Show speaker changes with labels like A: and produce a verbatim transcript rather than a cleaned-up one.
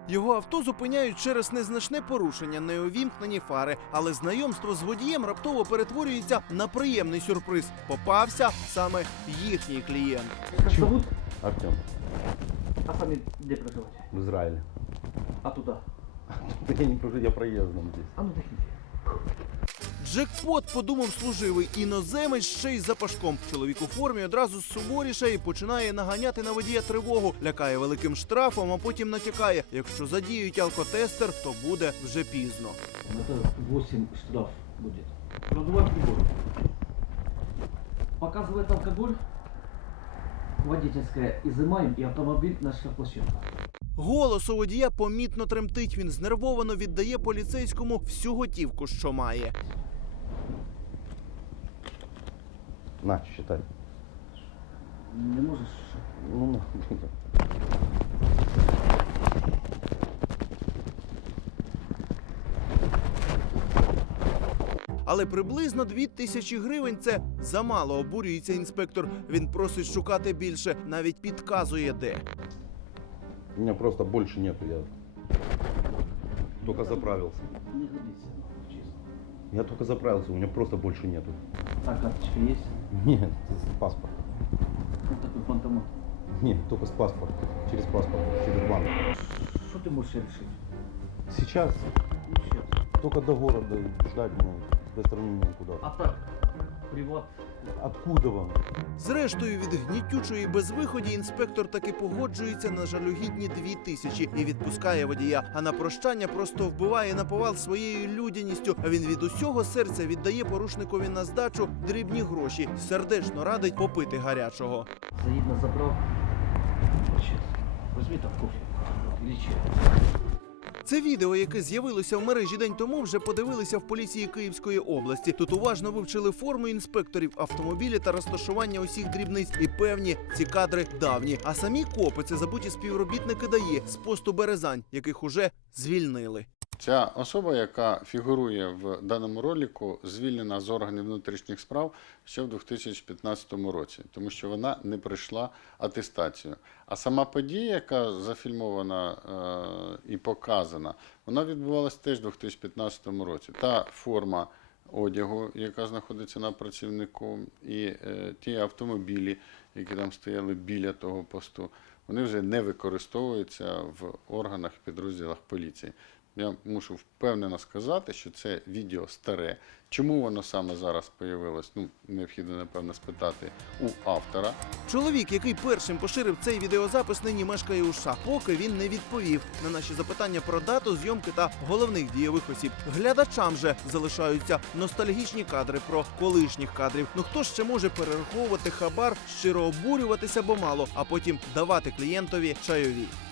A: Його авто зупиняють через незначне порушення, неувімкнені фари. Але знайомство з водієм раптово перетворюється на приємний сюрприз. Попався саме їхній клієнт.
B: Как зовут?
C: Артем,
B: А сами где проживаете?
C: в Израиле.
B: А туда?
C: Я не прожил, я проездом здесь.
B: А ну дыхните.
A: Джекпот, подумав служивий, іноземець ще й за пашком. Чоловік у формі одразу суворіше і починає наганяти на водія тривогу. Лякає великим штрафом, а потім натякає. Якщо задіють алкотестер, то буде вже пізно.
B: Это восемь штраф будет. Продуваем прибор. Показывает алкоголь. Водительское изымаем и автомобиль на штрафплощадку.
A: Голос у водія помітно тремтить. Він знервовано віддає поліцейському всю готівку, що має.
C: На, считай.
B: Не можешь?
C: Ну, на.
A: Але приблизно дві тисячі гривень – це замало, обурюється інспектор. Він просить шукати більше, навіть підказує де.
C: У меня просто больше нету, я только заправился.
B: Не годится, ну, честно.
C: Я только заправился, у меня просто больше нету.
B: А карточка есть?
C: Нет, с паспорта.
B: Вот такой фантомат.
C: Нет, только с паспорта. Через паспорт, через банк.
B: Что ты можешь решить?
C: Сейчас
B: Ну, сейчас.
C: только до города ждать, ну, без сравнения никуда.
B: А так, приват.
C: Откуда вам?
A: Зрештою, від гнітючої безвиході інспектор таки погоджується на жалюгідні дві тисячі і відпускає водія. А на прощання просто вбиває наповал своєю людяністю. А він від усього серця віддає порушникові на здачу дрібні гроші. Сердечно радить попити гарячого.
B: Заедь на заправку. Сейчас. Возьми там кофе. Или чай.
A: Це відео, яке з'явилося в мережі день тому, вже подивилися в поліції Київської області. Тут уважно вивчили форму інспекторів, автомобілі та розташування усіх дрібниць. І певні, ці кадри давні. А самі копи – це забуті співробітники ДАІ з посту Березань, яких уже звільнили.
D: Ця особа, яка фігурує в даному ролику, звільнена з органів внутрішніх справ ще в дві тисячі п'ятнадцятому році, тому що вона не пройшла атестацію. А сама подія, яка зафільмована е і показана, вона відбувалася теж у дві тисячі п'ятнадцятому році. Та форма одягу, яка знаходиться на працівнику, і е ті автомобілі, які там стояли біля того посту, вони вже не використовуються в органах і підрозділах поліції. Я мушу впевнено сказати, що це відео старе. Чому воно саме зараз появилось? Ну, необхідно, напевно, спитати у автора.
A: Чоловік, який першим поширив цей відеозапис, нині мешкає у США. Поки він не відповів на наші запитання про дату зйомки та головних дійових осіб. Глядачам же залишаються ностальгічні кадри про колишніх кадрів. Ну хто ще може перераховувати хабар, щиро обурюватися, бо мало, а потім давати клієнтові чайові?